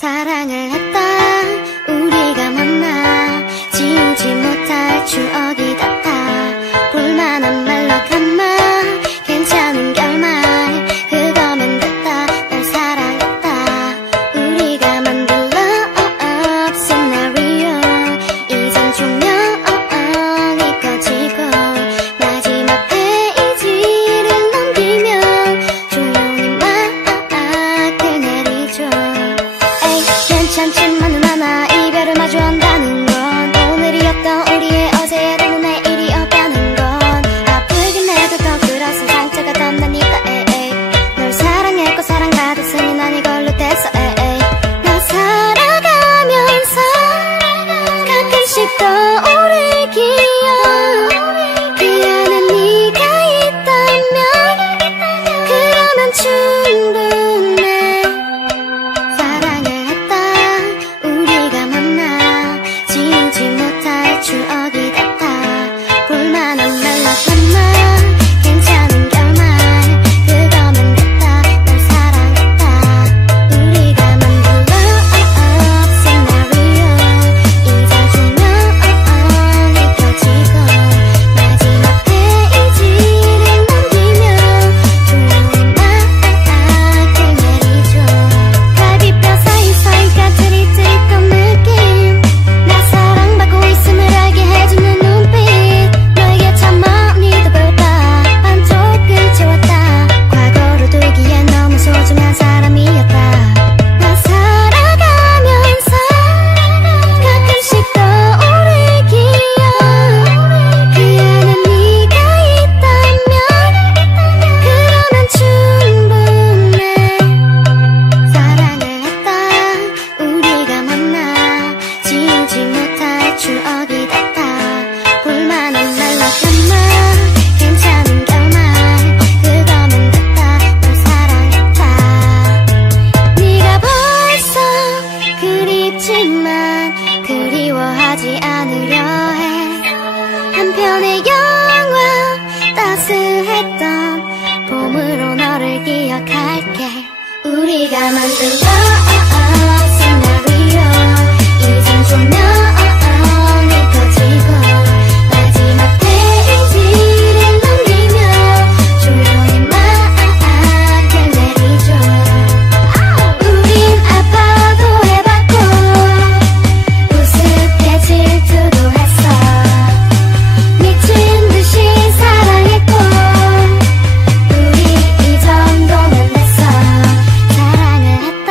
사랑을 했다 우리가 만나 지우지 못할 추억이 닿다 볼만한 말로 감아 괜찮은 결말 그거면 됐다 널 사랑했다 우리가 만든 love scenario 이젠 조명이 꺼지고 마지막 페이지를 넘기면 조용히 막을 내리죠 괜찮지만은 않아 이별을 마주한다는 건 오늘이었던 우리의 어제의 다른 내일이었다는 건 아프긴 해도 더 그렇은 상처가 더 나니까 에이 널 사랑했고 사랑받았으니 난 이걸로 됐어 에이 나 살아가면서 가끔씩 떠오를 기억 그 안에 네가 있다면 그러면 충분해 지우지 못할 추억이 닿다 볼만한 말로 감아 괜찮은 결말 그거면 됐다 널 사랑했다 우리가 만든 love scenario 이젠 조명이 꺼지고 마지막 페이지를 넘기면 조용히 막을 내리죠 갈비뼈 사이사이가 트릿트릿한 느낌 사랑받고 있음을 알게 해주는 눈빛 너에게 참 많이 더 배웠다 반쪽을 채웠다 과거로 두기엔 너무 소중한 사람이었다 나 살아가면서 가끔씩 떠오를 기억 그 안에 네가 있다면 그러면 충분해 사랑을 했다 우리가 만나 지우지 못할 추억이 닿다 볼만한 말로 감아 괜찮은 결말 그거면 됐다 널 사랑했다 네가 벌써 그립지만 그리워하지 않으려 해 한편의 영화 따스했던 봄으로 너를 기억할게 우리가 만든 love scenario 이젠 조명이 꺼지고 마지막 페이지를 넘기면 조용히 막을 내리죠 우린 아파도 해봤고 우습게 질투도 했어 미친 듯이 사랑했고 우리 이 정도면 됐어 사랑을 했다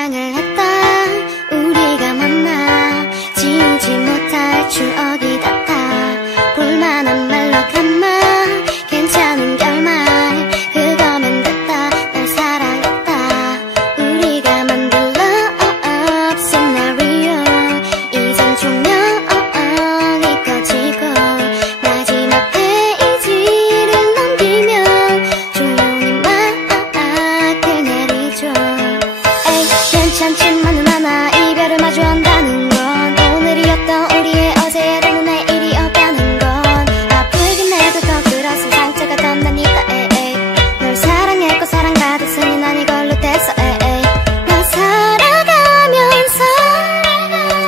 사랑을 했다 우리가 만나 지우지 못할 추억이 같아 볼만한 말로 감아 괜찮은 결말 그거면 됐다 날 사랑했다 우리가 만든 love scenario 이젠 조명이 꺼지고 마지막 페이지를 넘기며 조용히 막을 내리죠 에이 괜찮지만은 않아 이별을 마주한다는 건 오늘이었던 우리의 어제라는 내일이었다는 건 아프긴 해도 더 그렇은 상처가 더 나니까 에이 널 사랑했고 사랑받았으니 난 이걸로 됐어 에이 나 살아가면서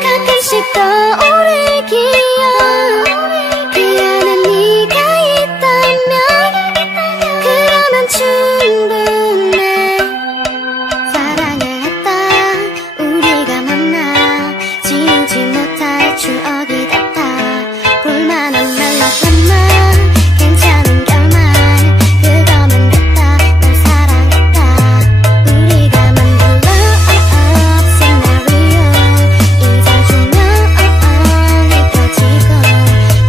가끔씩 떠오를 기억 그 안에 네가 있다면 그러면 충분해 사랑을 했다 우리가 만나 지우지 못할 추억이 같아 볼만한 말로 담아 괜찮은 결말 그거면 됐다 널 사랑했다 우리가 만든 love scenario 이젠 조명이 꺼지고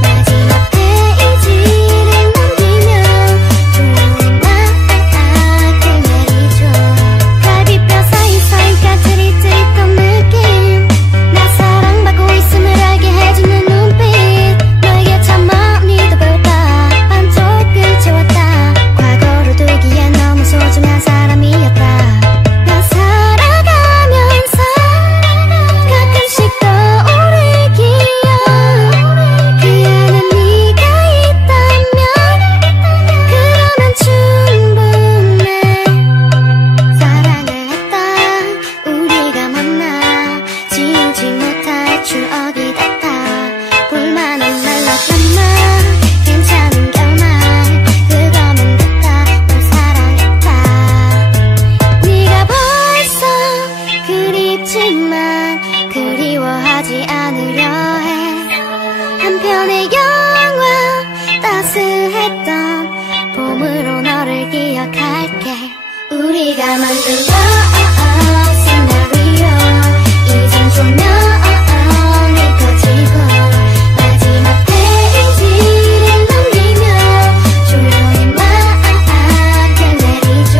마지막 페이지를 넘기며 조용히 막을 내리죠 갈비뼈 사이사이 까트리트리던 느낌 나 사랑받고 있음을 알게 해주는 눈빛 너에게 참 많이도 배웠다 반쪽을 채웠다 과거를 두기엔 너무 소중한 사람이었다 나 살아가면서 가끔씩 떠오를 기억 그 안에 네가 있다면 그러면 충분해 사랑을 했다 우리가 만나 지우지 못할 추억이 같아 볼만한 말로 담아 괜찮은 결말 그거면 됐다 널 사랑했다 네가 벌써 그립지만 그리워하지 않으려 해 한편의 영화 따스했던 봄으로 너를 기억할게 우리가 만든 love scenario 이젠 조명이 꺼지고 마지막 페이지를 넘기며 조용히 막을 내리죠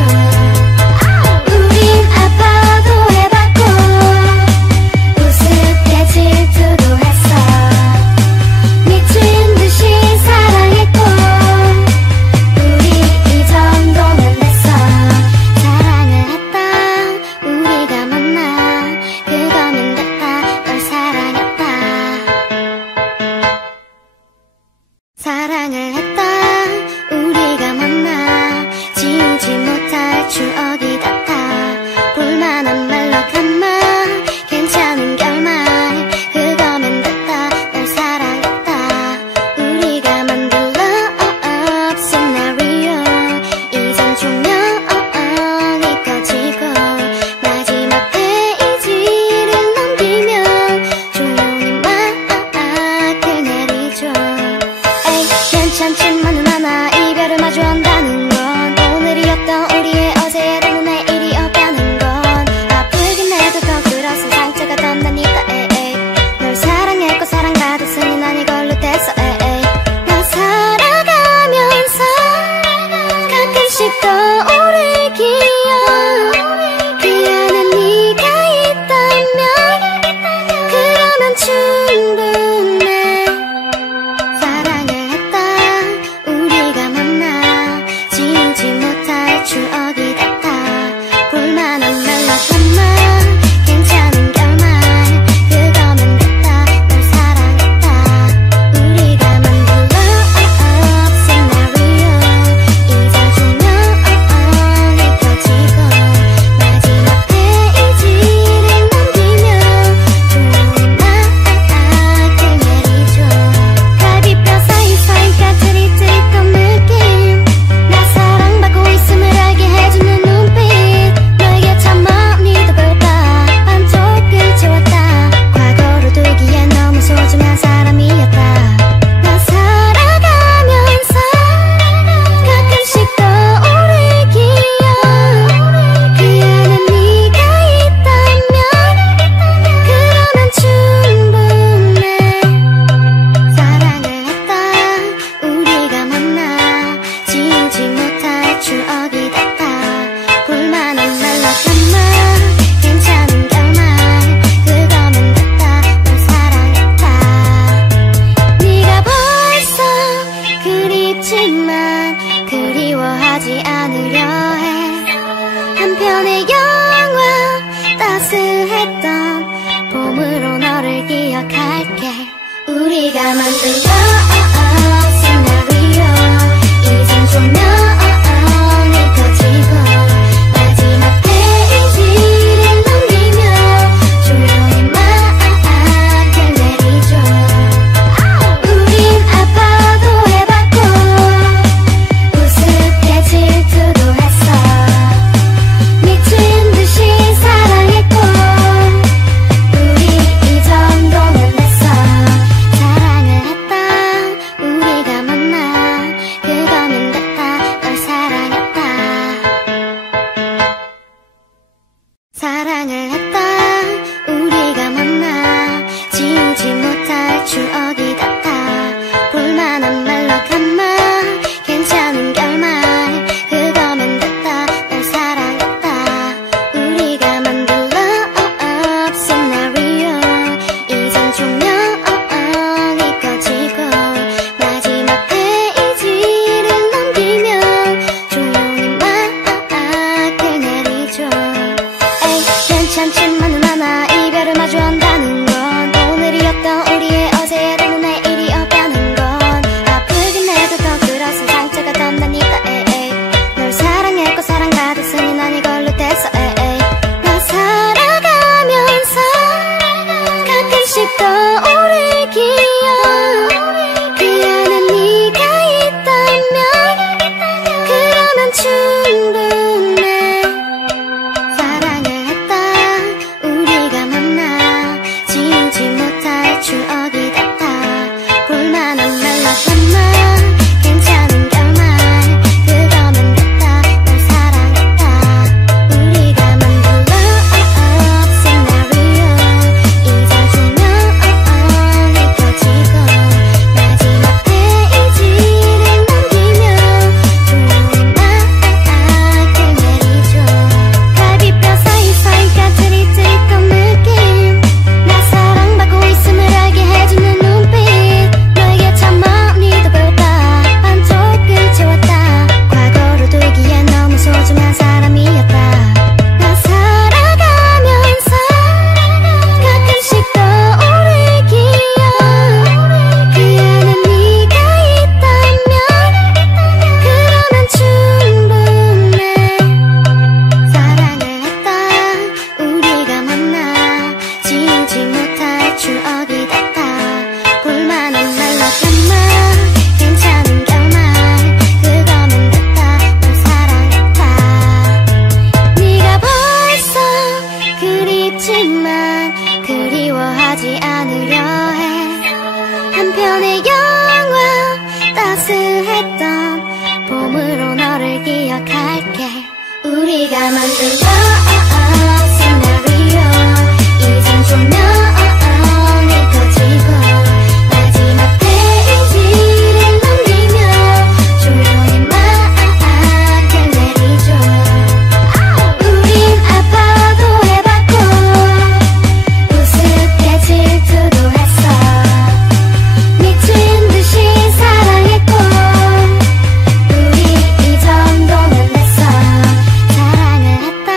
우린 아파도 해봤고 우습게 질투도 했어 미친 듯이 사랑했고 우리 이 정도면 됐어 사랑을 했다 우리가 만든 love scenario 이젠 조명이 꺼지고 마지막 페이지를 넘기며 조용히 막을 내리죠. 우린 아파도 해봤고 우습게 질투도 했어. 미친 듯이 사랑했고 우리 이 정도면 됐어. 사랑을 했다 우리가 만나 그거면 됐다. 널 사랑했다. 사랑을 했다 우리가 만나 지우지 못할 추억이 같아. 볼만한 말로 한 말 괜찮은 결말 그거면 됐다. 널 사랑했다. 우리가 만든 love scenario 이젠 조명이 꺼지고 마지막 페이지를 넘기며 조용히 막을 내리죠. 에이 괜찮지만은 않아. 이별을 마주한다는 건 오늘이었던 우리의 어제라는 내일이 없다는 건 아프긴 해도 더 그래서 상처가 던다니까. 에이 널 사랑했고 사랑 받았으니 난 이걸로 됐어. 에이 나 살아가면서 가끔씩 떠오를 기억 그 안에 네가 있다면 그러면 충분해. 사랑을 했다 우리가 만나 지우지 못할 추억이 같아. 볼만한 말로 한 말 괜찮은 결말 그거면 됐다. 널 사랑했다. 우리가 만든 love scenario 이젠 조명이 꺼지고 마지막 페이지를 넘기며 조용히 막을 내리죠. 갈비뼈 사이사이가 트릿트릿한 느낌 나 사랑받고 있음을 알게 해주는 눈빛 너에게 참 많이도 배웠다. 반쪽을 채웠다. 과거로 두기엔 너무 소중한 사람이었다. 나 살아가면서 가끔씩 떠오를 기억 그 안에 네가 있다면 그러면 충분해. 사랑을 했다 우리가 만나 지우지 못할 추억이 같아. 볼만한 말로 한 말 괜찮은 결말 그거면 됐다. 널 사랑했다. 네가 벌써 그립지만 그리워하지 않으려 해. 한편의 영화 따스했던 봄으로 너를 기억할게. 우리가 만든 love scenario 이젠 조명이 꺼지고 마지막 페이지를 넘기며 조용히 막을 내리죠. 우린 아파도 해봤고 우습게 질투도 했어. 미친 듯이 사랑했고 우리 이 정도면 됐어. 사랑을 했다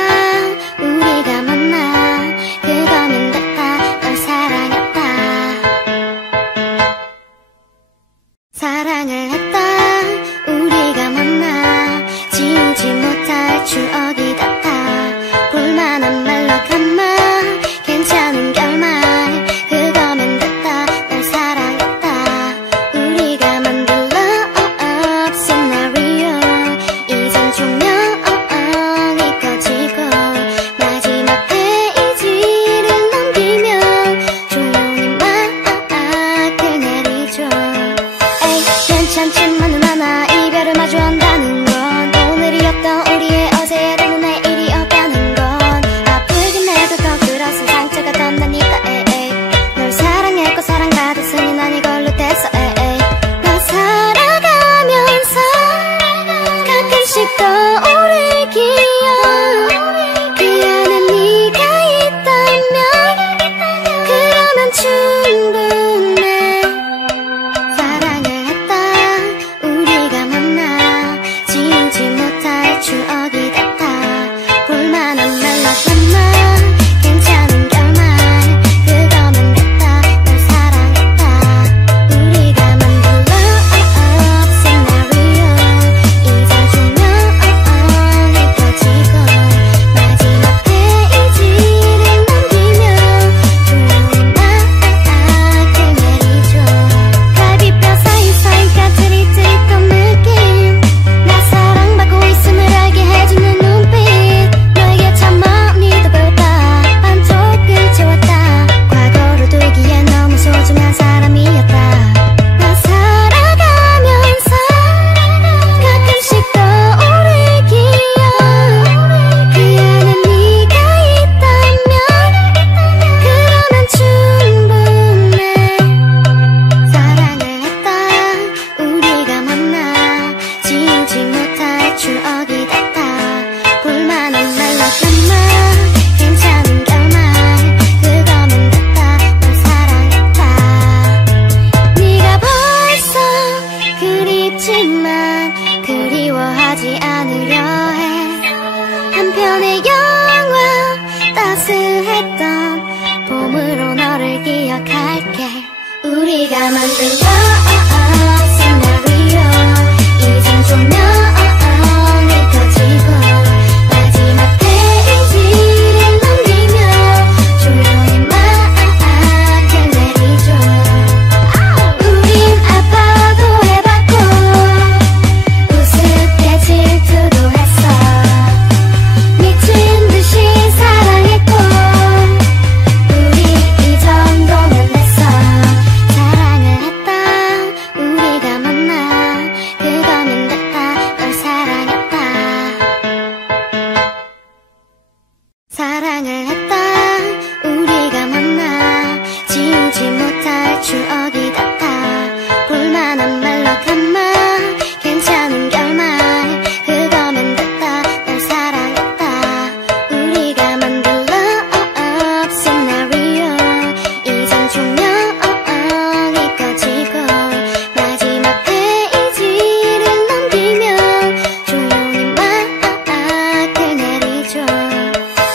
우리가 만든 시나리오 이젠 조명이 꺼지고 마지막 페이지를 넘기며 조용히 막을 내리죠. 우린 아파도 해봤고 우습게 질투도 했어. 미친 듯이 사랑했고 우리 이 정도면 됐어. 사랑을 했다 우리가 만나 그거면 됐다. 널 사랑했다. 사랑을 했다 우리가 만나 지우지 못할 추억이 됐다. 볼만한 말로 감마 괜찮은 결말 그거면 됐다. 널 사랑했다. 우리가 만든 love scenario 이젠 조명이 꺼지고 마지막 페이지를 넘기며 조용히 막을 내리죠.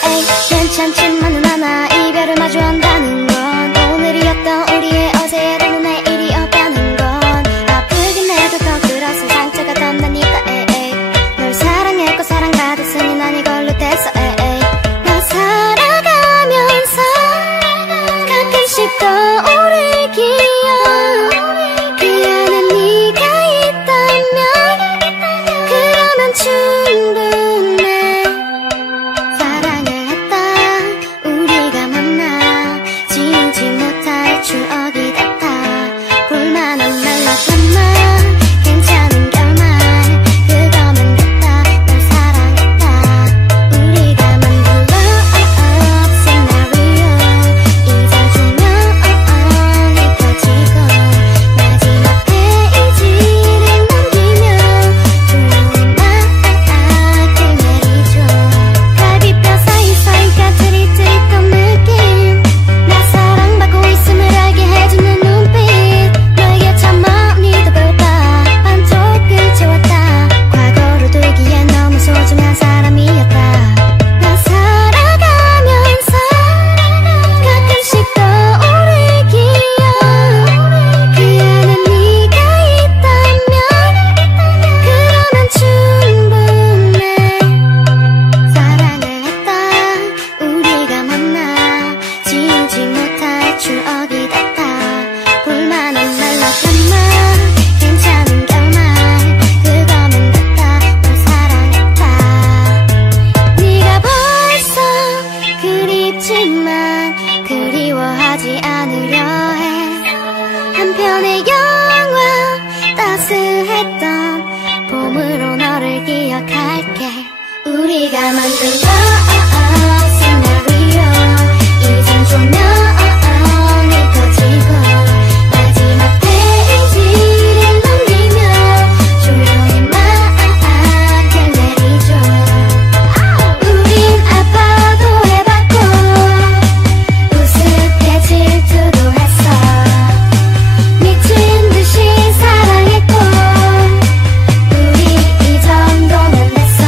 에이 괜찮지만은 않아 이별을 마주한다는 건 오늘이었던 우리의 어제라는 내일이었다는 건 아프긴 해도 더 그렇은 상처가 더 나니까 에이 널 사랑했고 사랑받았으니 난 이걸로 됐어 에이 나 살아가면서 가끔씩 떠오를 기억 그 안에 네가 있다면 그러면 충분해. 사랑을 했다 우리가 만나 지우지 못할 추억이 됐다. 볼만한 말로 감마 괜찮은 결말 그거면 됐다. 널 사랑했다. 우리가 만든 love scenario 이젠 조명이 꺼지고 마지막 페이지를 넘기며 조용히 막을 내리죠. 갈비뼈 사이사이가 트릿트릿한 느낌 나 사랑받고 있음을 알게 해주는 눈빛 너에게 참 많이 더 배웠다. 반쪽을 채웠다. 과거로 돌기엔 너무 소중한 사람이었다. 나 살아가면서 가끔씩 떠오를 기억 그 안에 네가 있다면 그러면 충분해. 사랑을 했다 우리가 만나 지우지 못할 추억이 됐다. 볼만한 말로 감마 괜찮은 결말 그거면 됐다. 널 사랑했다. 네가 벌써 그립지만 그리워하지 않으려 해. 한편의 영화 따스했던 봄으로 너를 기억할게. 우리가 만든 love scenario 이젠 조명이 꺼지고 마지막 페이지를 넘기며 조용히 막을 내리죠. 우린 아파도 해봤고 우습게 질투도 했어. 미친 듯이 사랑했고 우리 이 정도면 됐어.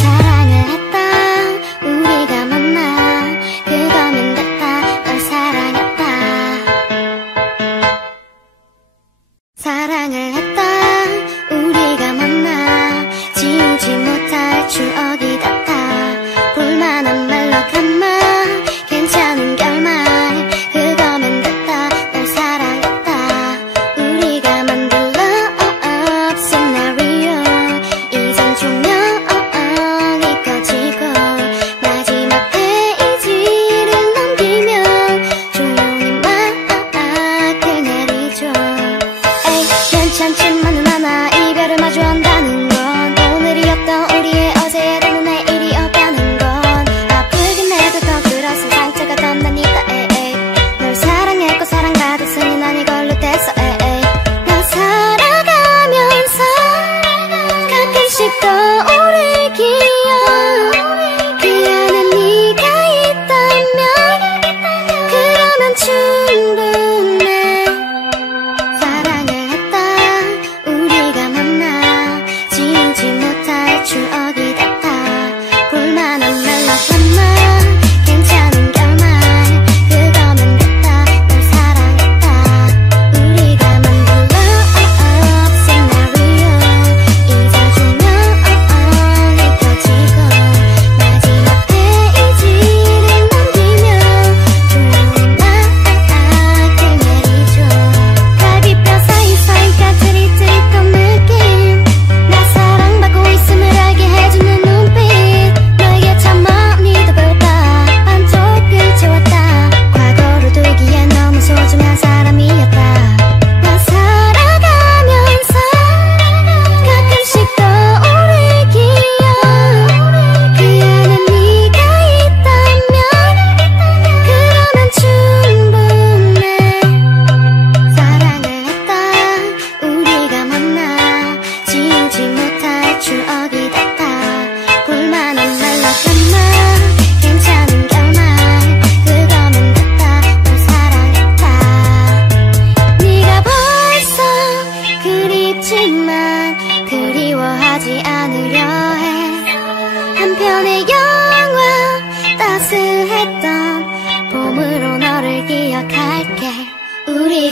사랑을 했다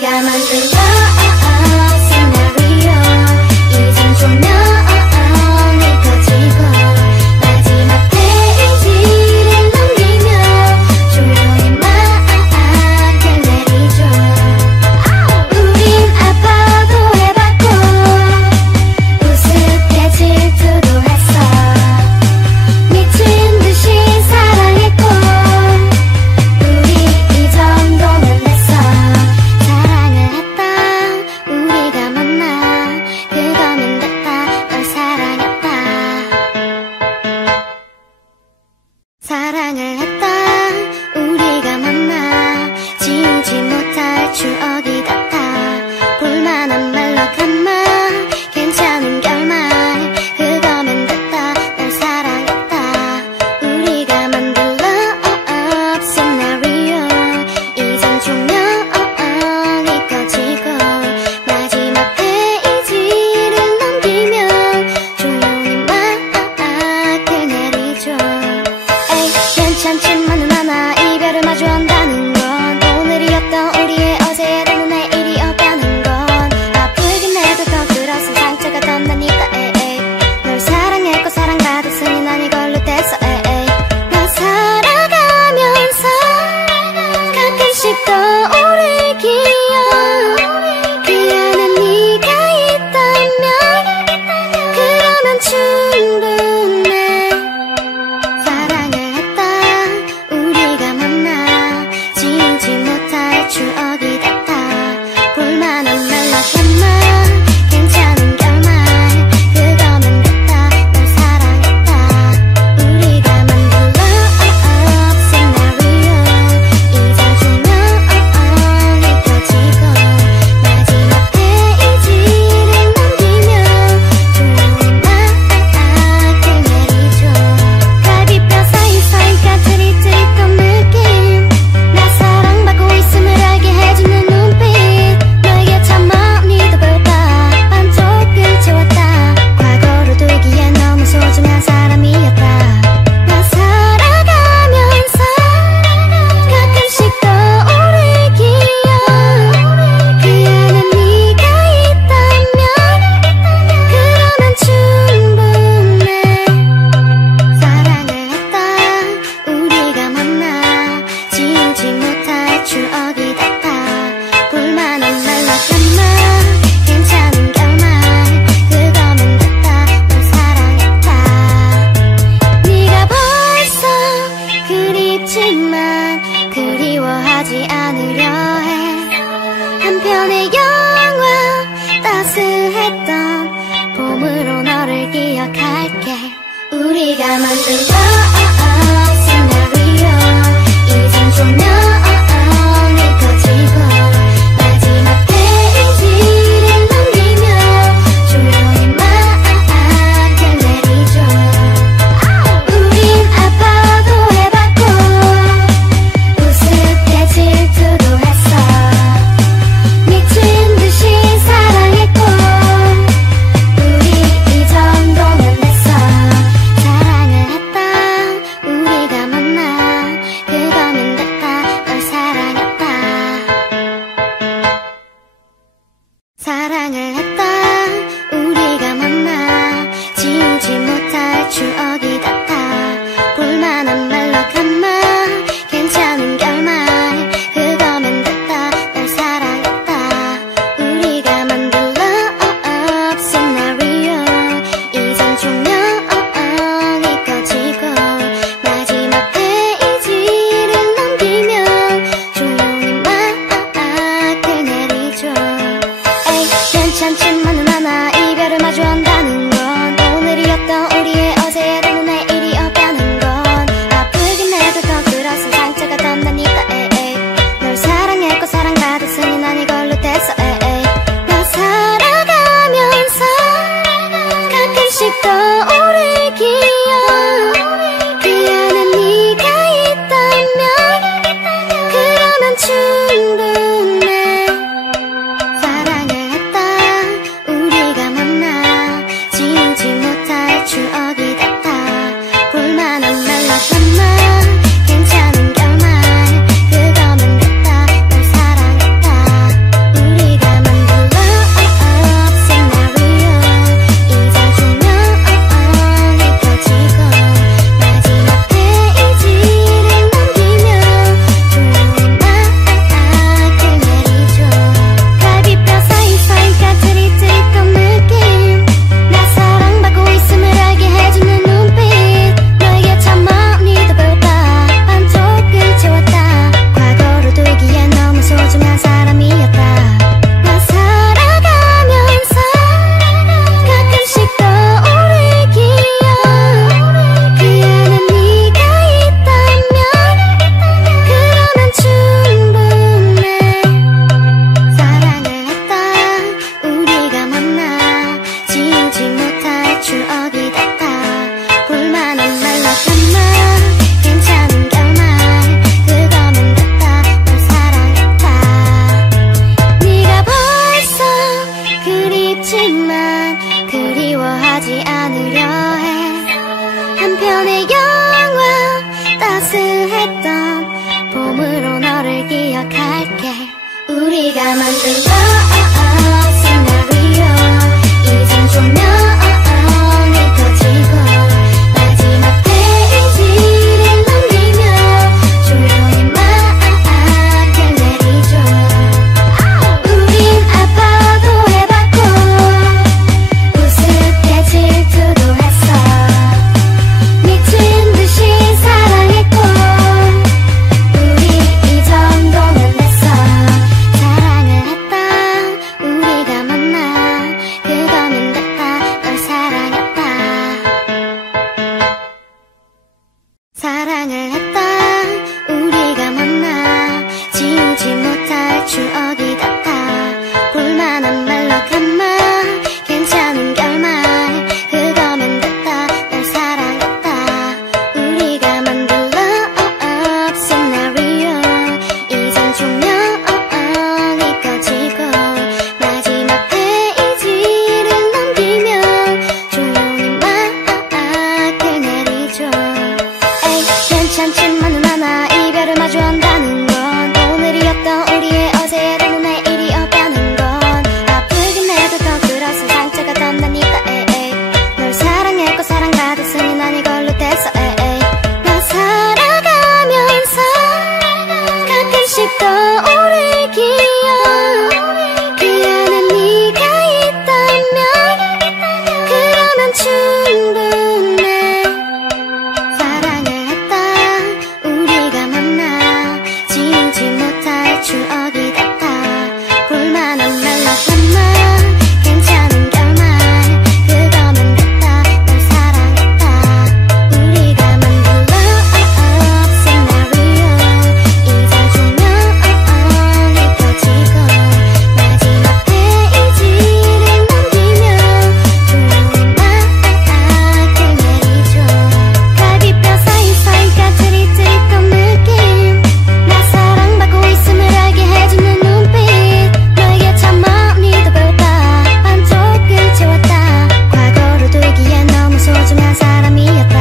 우리가 만든 love scenario 이젠 조명이 꺼지고 마지막 페이지를 넘기며 조용히 막을 내리죠. 우린 아파도 해봤고 우습게 질투도 했어. 미친 듯이 사랑했고 우리 이 정도면 됐어. 사랑을 했다 우리가 만나 그거면 됐다. 널 사랑했다. 사랑을 했다 우리가 만나 지우지 못할 추억이 같아. 볼만한 말로 한말 괜찮은 결말 그거면 됐다. 널 사랑했다. 우리가 만든 love scenario 이젠 조명이 꺼지고 마지막 페이지를 넘기며 조용히 막을 내리죠. 에이 괜찮지만은 않아. 이별을 마주한다는 건 오늘이었던 우리의 어제를 내일이었다는 건 아프긴 해도 더 그렇은 상처가 더 나니까. 에이 널 사랑했고 사랑받았으니 난 이걸로 됐어. 에이 나 살아가면서 가끔씩 떠오를 기억 그 안에 네가 있다면 그러면 충분해. 사랑을 했다 우리가 만나 지우지 못할 추억이 같아. 볼만한 말로 한말 괜찮은 결말 그거면 됐다. 널 사랑했다. 우리가 만든 love scenario 이젠 조명이 꺼지고 마지막 페이지를 넘기며 조용히 막을 내리죠. 갈비뼈 사이사이 까트리트리던 느낌 나 사랑받고 있음을 알게 해주는 눈빛 너에게 참 많이도 배웠다. 반쪽을 채웠다. 과거로 두기엔 너무 소중한 사람이었다. 나 살아가면서 가끔씩 떠오를 기억 그 안에 네가 있다면 그러면 충분해. 사랑을 했다 우리가 만나 지우지 못할 추억이 같아. 볼만한 말로 한말 괜찮은 결말 그거면 됐다. 널 사랑했다. 네가 벌써 그립지만 그리워하지 않으려 해. 한편의 영화 따스했던 봄으로 너를 기억할게. 우리가 만든 love scenario 이젠 조명이 꺼지고 마지막 페이지를 넘기며 조용히 막을 내리죠. 우린 아파도 해봤고 우습게 질투도 했어. 미친 듯이 사랑했고 우리 이 정도면 됐어. 사랑을 했다 우리가 만든 시나리오 이젠 조명이 꺼지고 마지막 페이지를 넘기며 조용히 막을 내리죠. 우린 아파도 해봤고 우습게 질투도 했어. 미친 듯이 사랑했고 우리 이 정도면 됐어. 사랑을 했다 우리가 만나 그거면 됐다. 널 사랑했다. 사랑을 했다 우리가 만나 지우지 못할 추억이 같아. 볼만한 말로 간말 괜찮은 결말 그거면 됐다. 널 사랑했다. 우리가 만든 love scenario 이젠 조명이 꺼지고 마지막 페이지를 넘기며 조용히 막을 내리죠. 에이 괜찮지만 누나나 이별을 마주한다는 건 오늘이었던 우리의 어제를 내일이 없다는 건 아프긴 해도 더 그렇은 상처가 던다니까. 에이 널 사랑했고 사랑받았으니 난 이걸로 됐어. 에이 나 살아가면서 가끔씩 떠오를 기억 그 안에 네가 있다면 그러면 충분해. 사랑을 했다 우리가 만나 지우지 못할 추억이 같아. 볼만한 말로 간말 괜찮은 결말 그거면 됐다. 널 사랑했다. 우리가 만든 love scenario 이젠 조명이 꺼지고 마지막 페이지를 넘기며 조용히 막을 내리죠. 갈비뼈 사이사이가 트릿트릿한 느낌 나 사랑받고 있음을 알게 해주는 눈빛 너에게 참 많이도 배웠다. 반쪽을 채웠다. 과거로 두기엔 너무 소중한 사람이었다.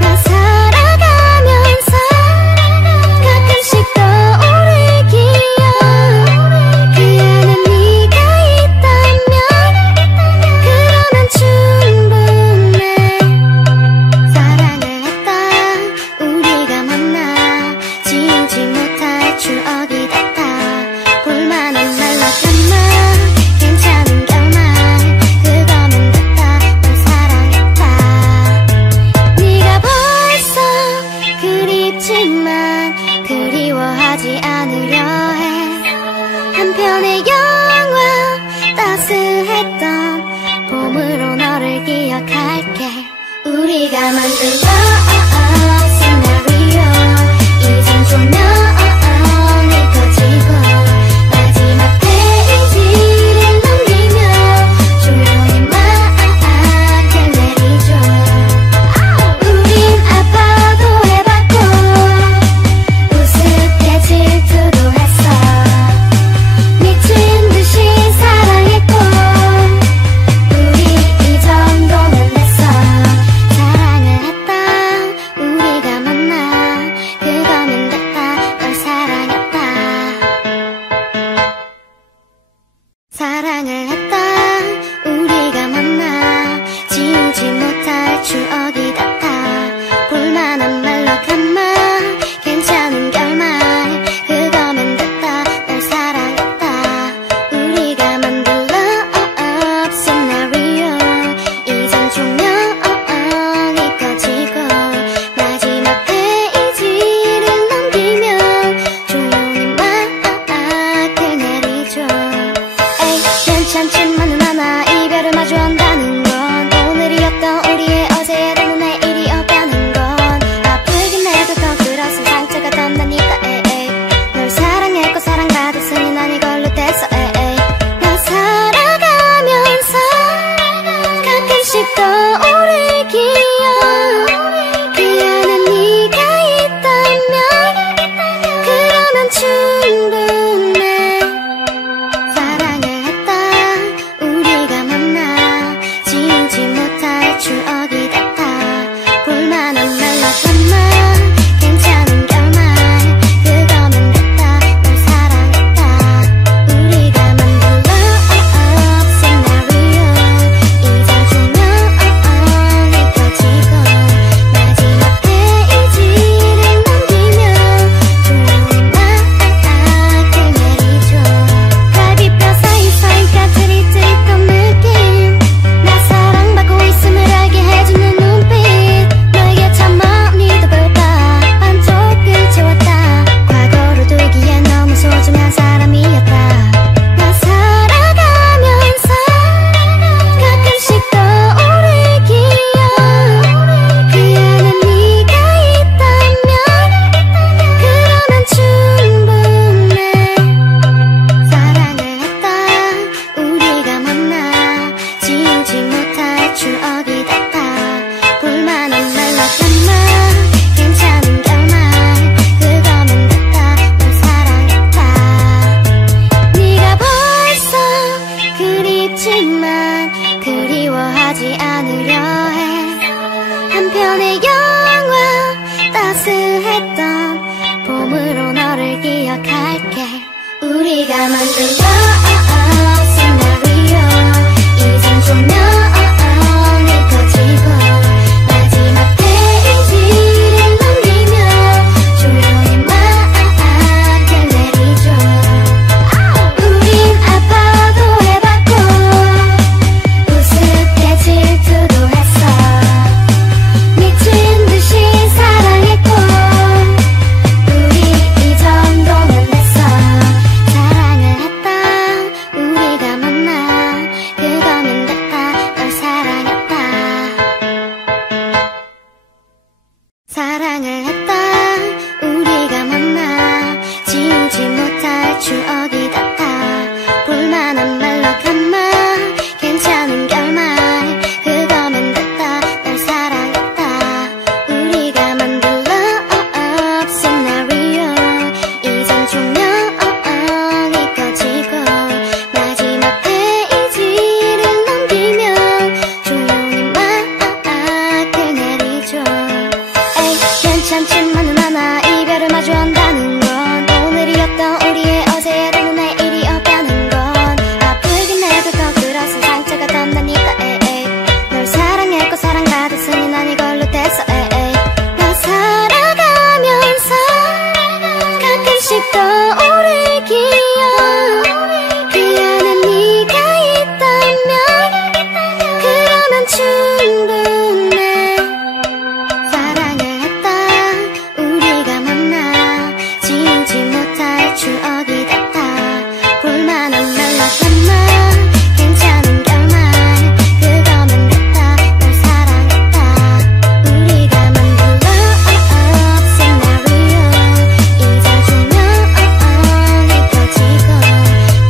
나 살아가면서 가끔씩 떠오를 기억 그 안에 네가 있다면 그러면 충분해. 사랑을 했다 우리가 만나 지우지 못할 추억이 같아. 볼만한 말로 간말 괜찮은 결말 그거면 됐다. 널 사랑했다. 네가 벌써 그립지만 그리워하지 않으려 해. 한편의 영화 따스했던 봄으로 너를 기억할게. 우리가 만든 love scenario 이젠 조명이 꺼지고 마지막 페이지를 넘기며 조용히 막을 내리죠. 우린 아파도 해봤고 우습게 질투도 했어. 미친 듯이 사랑했고 우리 이 정도면 됐어. 사랑을 했다 우리가 만든 love scenario 이젠 조명이 꺼지고 마지막 페이지를 넘기며 조용히 막을 내리죠. 우린 아파도 해봤고 우습게 질투도 했어. 미친 듯이 사랑했고 우리 이 정도면 됐어. 사랑을 했다 우리가 만나 그거면 됐다. 널 사랑했다. 사랑을 했다 우리가 만나 지우지 못할 추억이 됐다. 볼만한 말로 감마 괜찮은 결말 그거면 됐다. 널 사랑했다. 우리가 만든 love scenario 이젠 조명이 꺼지고 마지막 페이지를 넘기며 조용히 막을 내리죠. 에이 괜찮지만은 않아 이별을 마주한다는 건 오늘이었던 우리의 어제라는 내일이었다는 건 아프긴 해도 더 그래서 상처가 더 나니까 에이 널 사랑했고 사랑받았으니 난 이걸로 됐어 에이 나 살아가면서 가끔씩 떠오를 기억 그 안에 네가 있다면 그러면 충분해. 사랑을 했다 우리가 만나 지우지 못할 추억이 됐다. 볼만한 말로 감마 괜찮은 결말 그거면 됐다. 널 사랑했다. 우리가 만든 love scenario 이젠 조명이 꺼지고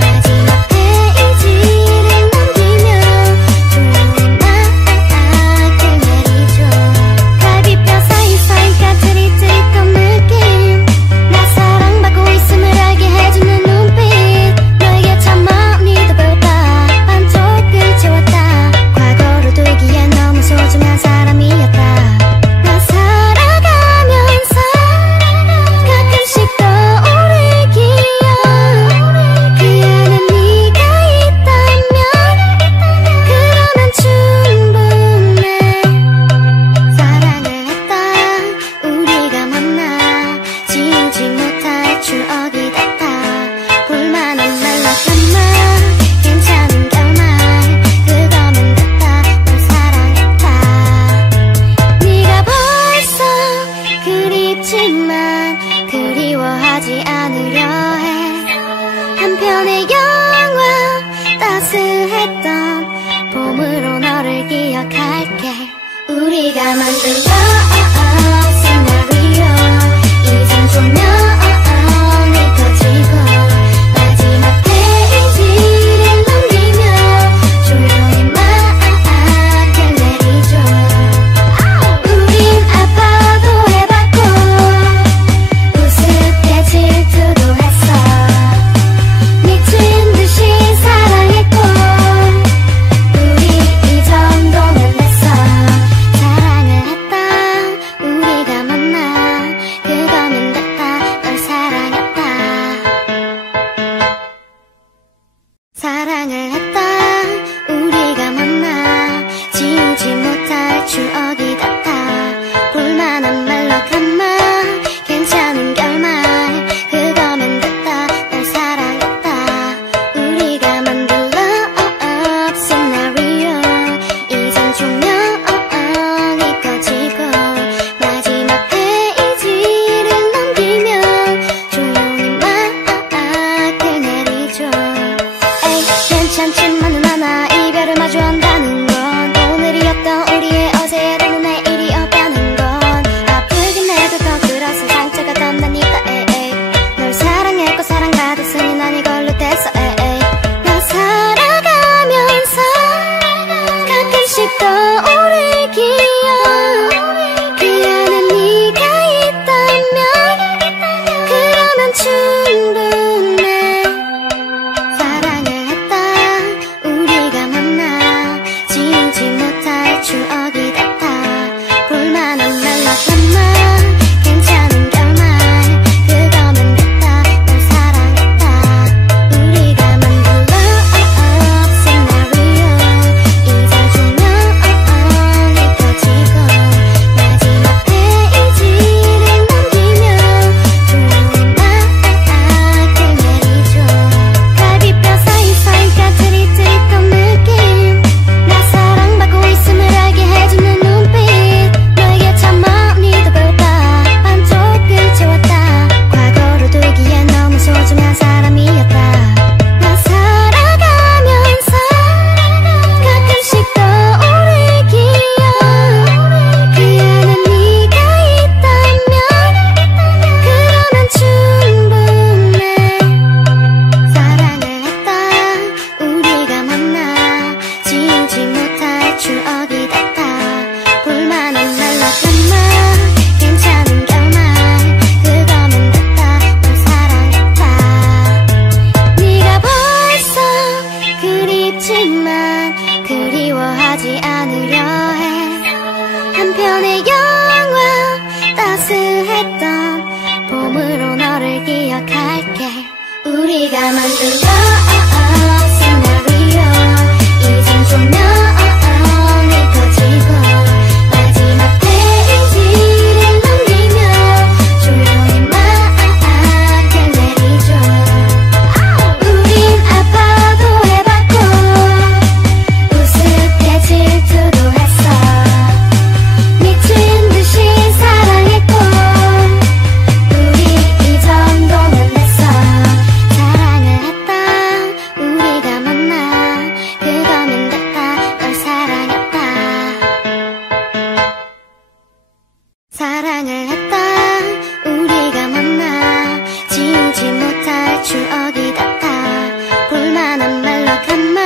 마지막 페이지를 넘기며 조용히 막을 내리죠. 갈비뼈 사이사이가 트릿트릿한 느낌 나 사랑받고 있음을 알게 해주는 눈빛 너에게 참 많이도 배웠다. 반쪽을 채웠다. 과거로 돌기엔 너무 소중한 사람이었다. 나 살아가면서 가끔씩 떠오를 기억 그 안에 네가 있다면 그러면 충분해. 사랑을 했다 우리가 만나 지우지 못할 추억이 됐다. 볼만한 말로 감마 괜찮은 결말 그거면 됐다. 널 사랑했다. 네가 벌써 그립지만 그리워하지 않으려 해. 한편의 영화 따스했던 봄으로 너를 기억할게. 우리가 만든 love scenario 이젠 조명이 꺼지고 마지막 페이지를 넘기며 조용히 막을 내리죠. 우린 아파도 해봤고 우습게 질투도 했어. 미친 듯이 사랑했고 우리 이 정도면 됐어. 사랑을 했다 기억할게. 우리가 만든 시나리오 이젠 조명이 꺼지고 마지막 페이지를 넘기며 조용히 막을 내리죠. 우린 아파도 해봤고 우습게 질투도 했어. 미친 듯이 사랑했고 우리 이 정도면 됐어. 사랑을 했다 우리가 만나 그거면 됐다. 널 사랑했다. 사랑을 했다 우리가 만나 지우지 못할 추억이 됐다. 볼만한 멜로드라마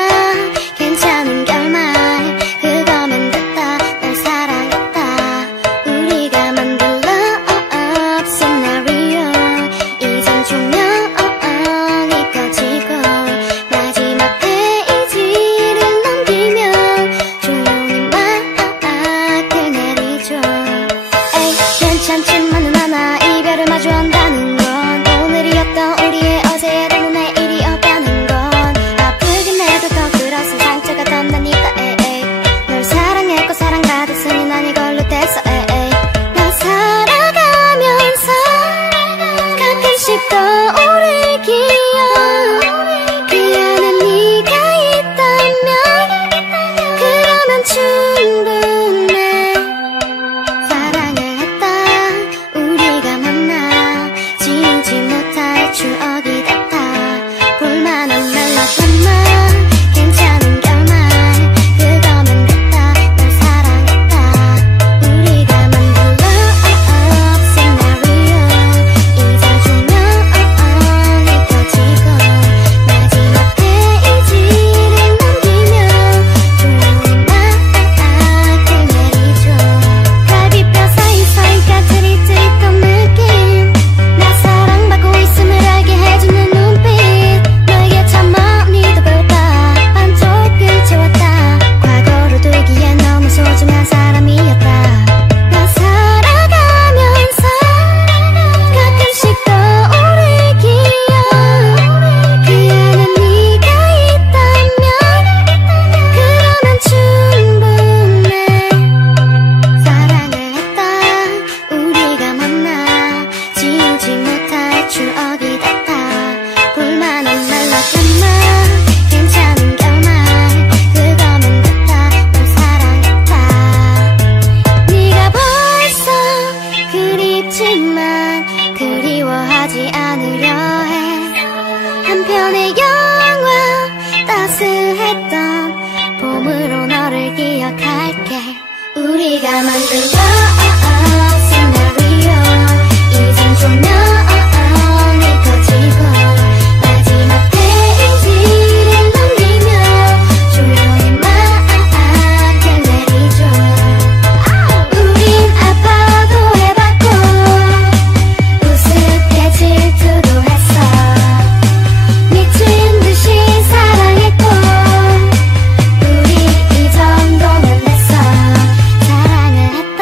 괜찮은 결말 그거면 됐다. 널 사랑했다. 우리가 만든 love 시나리오 이젠 조명이 꺼지고 마지막 페이지를 넘기며 조용히 막을 내리죠. 에이 괜찮지만은 않아. 이별을 마주한다는 건 오늘이었던 우리의 어제의 다른 내일이었다는 건 아프긴 해도 더 그렇은 상처가 덧나니까. 에이 널 사랑했고 사랑받았으니 난 이걸로 됐어. 에이 나 살아가면서 가끔씩 떠오를 기억 그 안에 네가 있다면 그러면 충분해. 사랑을 했다 우리가 만나 지우지 못할 추억이 됐다. 볼만한 멜로드라마 괜찮은 결말 그거면 됐다. 널 사랑했다. 우리가 만든 love 시나리오 이젠 조명이 꺼지고 마지막 페이지를 넘기며 조용히 막을 내리죠. 갈비뼈 사이사이 까트리트리던 느낌 나 사랑받고 있음을 알게 해주는 눈빛 너에게 참 많이도 배웠다. 반쪽을 채웠다. 과거로 두기엔 너무 소중한 사람이었다. 나 살아가면서 가끔씩 떠오를 기억 그 안에 네가 있다면 그러면 충분해. 사랑을 했다 우리가 만나 지우지 못할 추억이 됐다. 볼만한 멜로드라마 괜찮은 결말 그거면 됐다. 널 사랑했다. 네가 벌써 그립지만 그리워하지 않으려 해. 한편의 영화 따스했던 봄으로 너를 기억할게. 우리가 만든 시나리오 이젠 조명이 꺼지고 마지막 페이지를 넘기며 조용히 막을 내리죠. 우린 아파도 해봤고 우습게 질투도 했어. 미친 듯이 사랑했고 우리 이 정도면 됐어. 사랑을 했다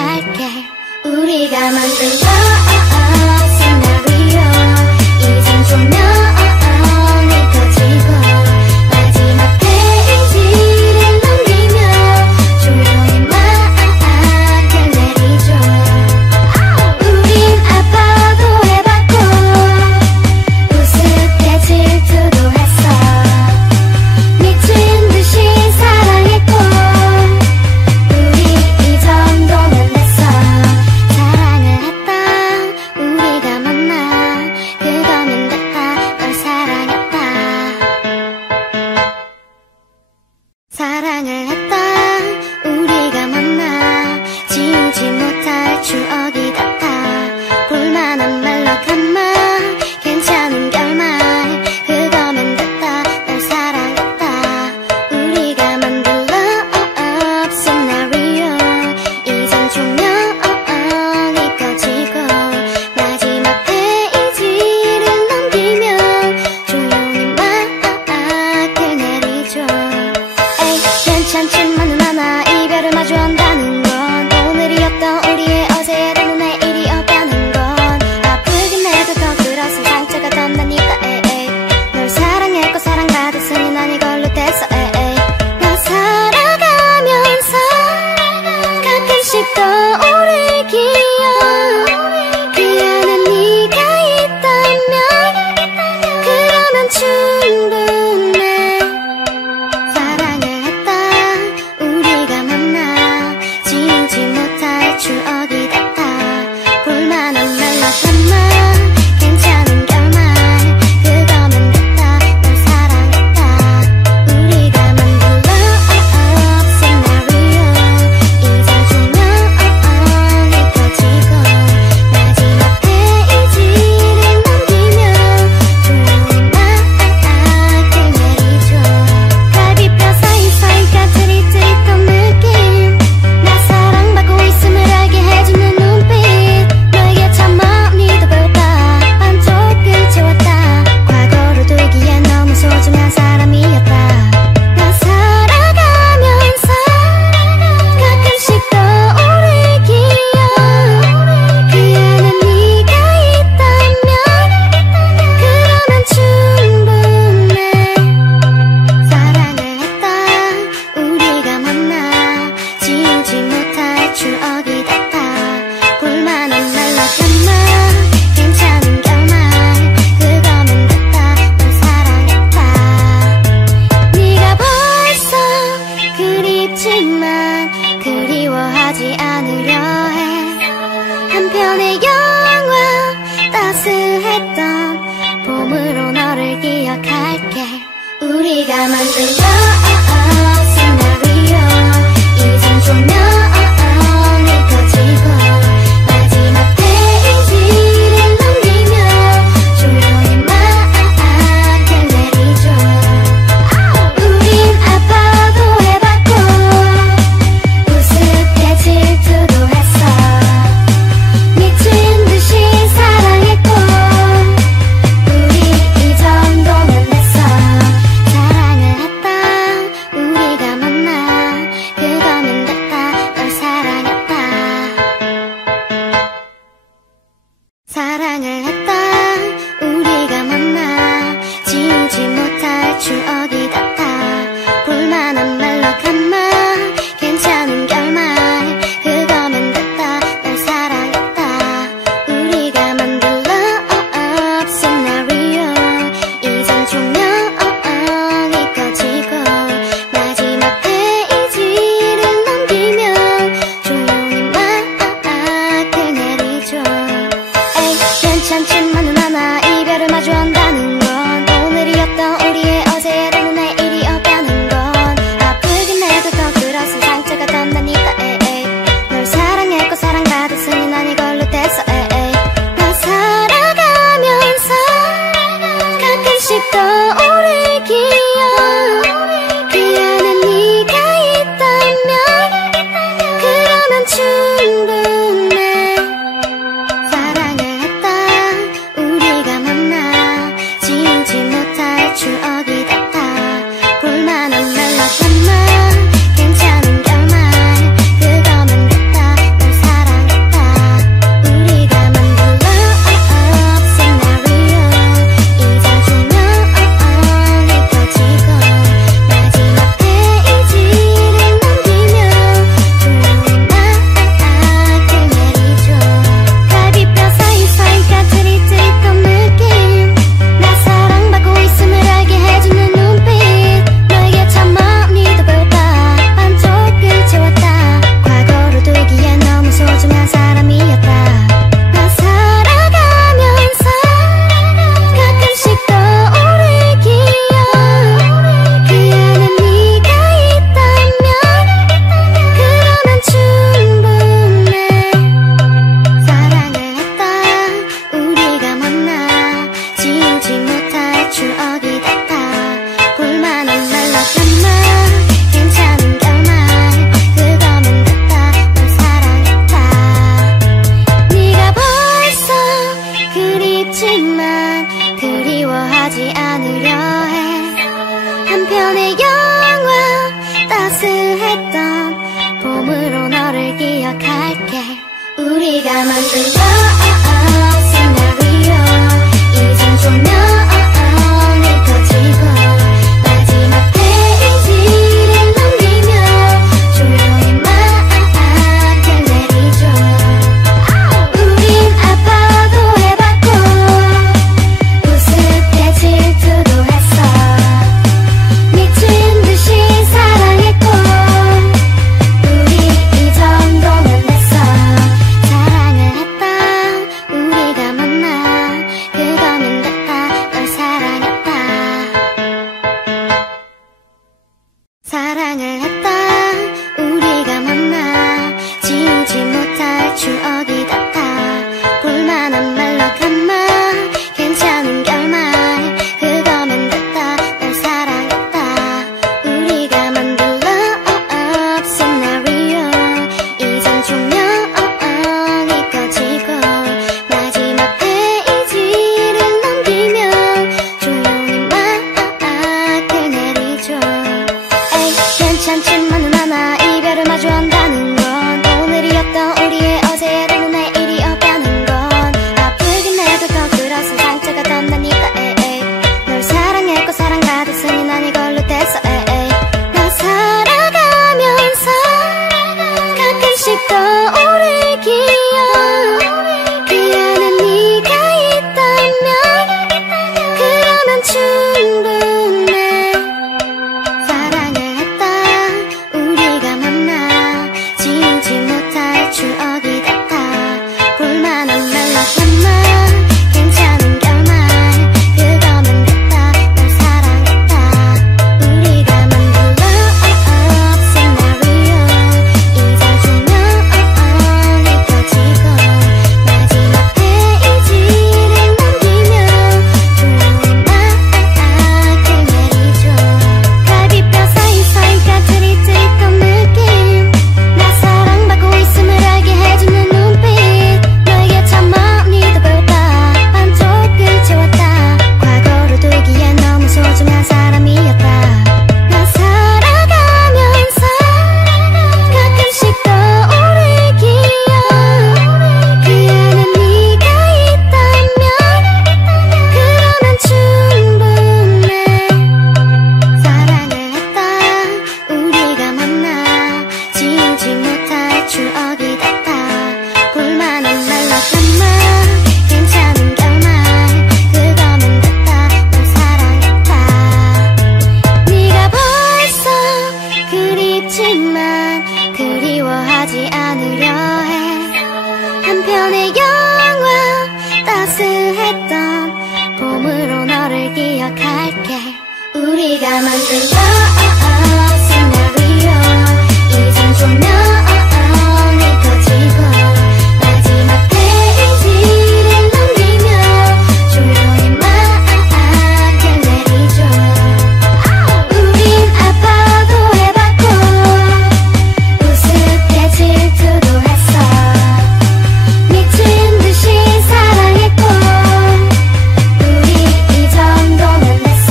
기억할게. 우리가 만든 시나리오 이젠 조명이 꺼지고 마지막 페이지를 넘기며 조용히 막을 내리죠. 우린 아파도 해봤고 우습게 질투도 했어. 미친 듯이 사랑했고 우리 이 정도면 됐어. 사랑을 했다 우리가 만나 그거면 됐다. 널 사랑했다. 사랑을 했다 우리가 만나 지우지 못할 추억이 같아. 볼만한 말로 칸말 괜찮은 결말 그거면 됐다. 널 사랑했다. 우리가 만든 love scenario 이젠 조명이 꺼지고 마지막 페이지를 넘기며 조용히 막을 내리죠. 에이 괜찮지만 누나나 이별을 마주한다는 건 오늘이었던 우리의 어제라는 내일이 없다는 건 아프긴 해도 더 그렇은 상처가 던다니까. 에이 널 사랑했고 사랑받았으니 난 이걸로 됐어. 에이 나 살아가면서 가끔씩 떠오를 기억 그 안에 네가 있다면 그러면 충분해. 사랑을 했다 우리가 만나 지우지 못할 추억이 같아. 볼만한 말로 칸말 괜찮은 결말 그거면 됐다. 널 사랑했다. 우리가 만든 love scenario 이젠 조명이 꺼지고 마지막 페이지를 넘기며 조용히 막을 내리죠. 갈비뼈 사이사이가 찌릿찌릿한 느낌 나 사랑받고 있음을 알게 해주는 눈빛 너에게 참 마음이 더 배웠다. 반쪽을 채웠다. 과거로 두기엔 너무 소중한 사람이었다. 나 살아가면서 가끔씩 떠오를 기억 그 안에 네가 있다면 그러면 충분해. 사랑을 했다 우리가 만나 지우지 못할 추억이 같아. 볼만한 말로 칸말 괜찮은 결말 그거면 됐다. 널 사랑했다. 네가 벌써 그립지만 그리워하지 않으려 해. 한편의 영화 따스했던 봄으로 너를 기억할게. 우리가 만든 love scenario 이젠 조명이 꺼지고 마지막 페이지를 넘기며 조용히 막을 내리죠. 우린 아파도 해봤고 우습게 질투도 했어. 미친 듯이 사랑했고 우리 이 정도면 됐어. 사랑을 했다 우리가 우리가 만든 love scenario 이젠 조명이 꺼지고 마지막 페이지를 넘기며 조용히 막을 내리죠. 우린 아파도 해봤고 우습게 질투도 했어. 미친 듯이 사랑했고 우리 이 정도면 됐어. 사랑을 했다 우리가 만나 그거면 됐다. 널 사랑했다. 사랑을 했다 우리가 만나 지우지 못할 추억이 됐다. 볼만한 말로 감마 괜찮은 결말 그거면 됐다. 널 사랑했다. 우리가 만든 love scenario 이젠 조명이 꺼지고 마지막 페이지를 넘기며 조용히 막을 내리죠. 에이 괜찮지만은 않아 이별을 마주한다는 건 오늘이었던 우리의 어제라는 내일이었다는 건 아프긴 해도 더 그렇은 상처가 더 나니까 에이 널 사랑했고 사랑 받았으니 난 이걸로 됐어 에이 나 살아가면서 가끔씩 떠오를 기억 그 안에 네가 있다면 그러면 충분해. 사랑을 했다 우리가 만나 지우지 못할 추억이 됐다. 볼만한 말로 감마 괜찮은 결말 그거면 됐다. 널 사랑했다. 우리가 만든 love scenario 이젠 조명이 꺼지고 마지막 페이지를 넘기며 조용히 막을 내리죠. 갈비뼈 사이사이가 트릿트릿한 느낌 나 사랑받고 있음을 알게 해주는 눈빛 너에게 참 많이도 배웠다. 반쪽 끝채웠다. 과거로 두기엔 너무 소중한 사람이었다. 나 살아가면서 가끔씩 떠오를 기억 그 안에 네가 있다면 그러면 충분해. 사랑을 했다 우리가 만나 지우지 못할 추억이 됐다. 볼만한 말로 감마 괜찮은 결말 그거면 됐다. 널 사랑했다. 네가 벌써 그립지만 그리워하지 않으려 해. 한편의 영화 따스했던 봄으로 너를 기억할게. 우리가 만든 love scenario 이젠 조명이 꺼지고 마지막 페이지를 넘기며 조용히 막을 내리죠. 우린 아파도 해봤고 우습게 질투도 했어. 미친 듯이 사랑했고 우리 이 정도면 됐어.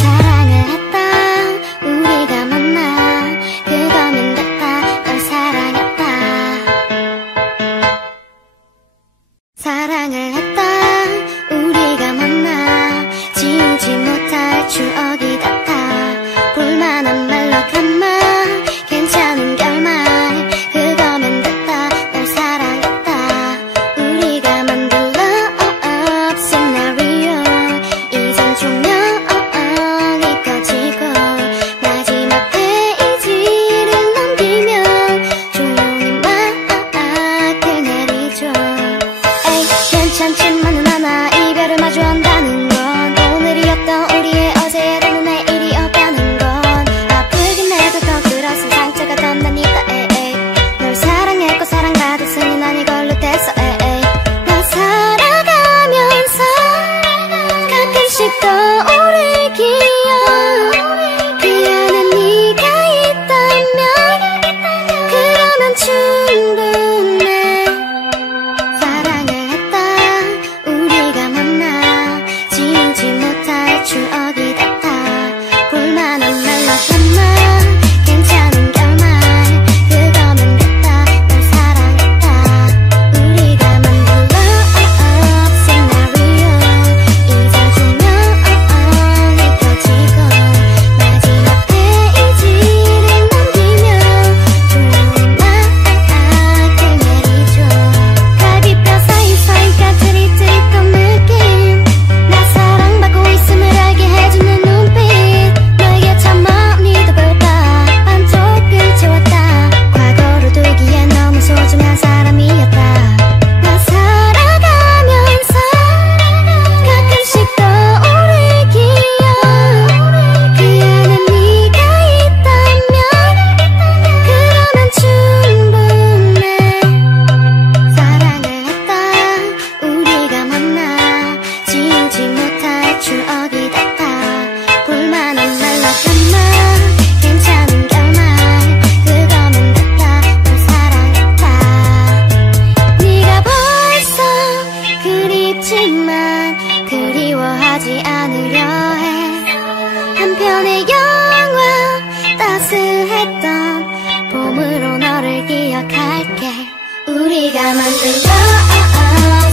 사랑을 했다 우리가 love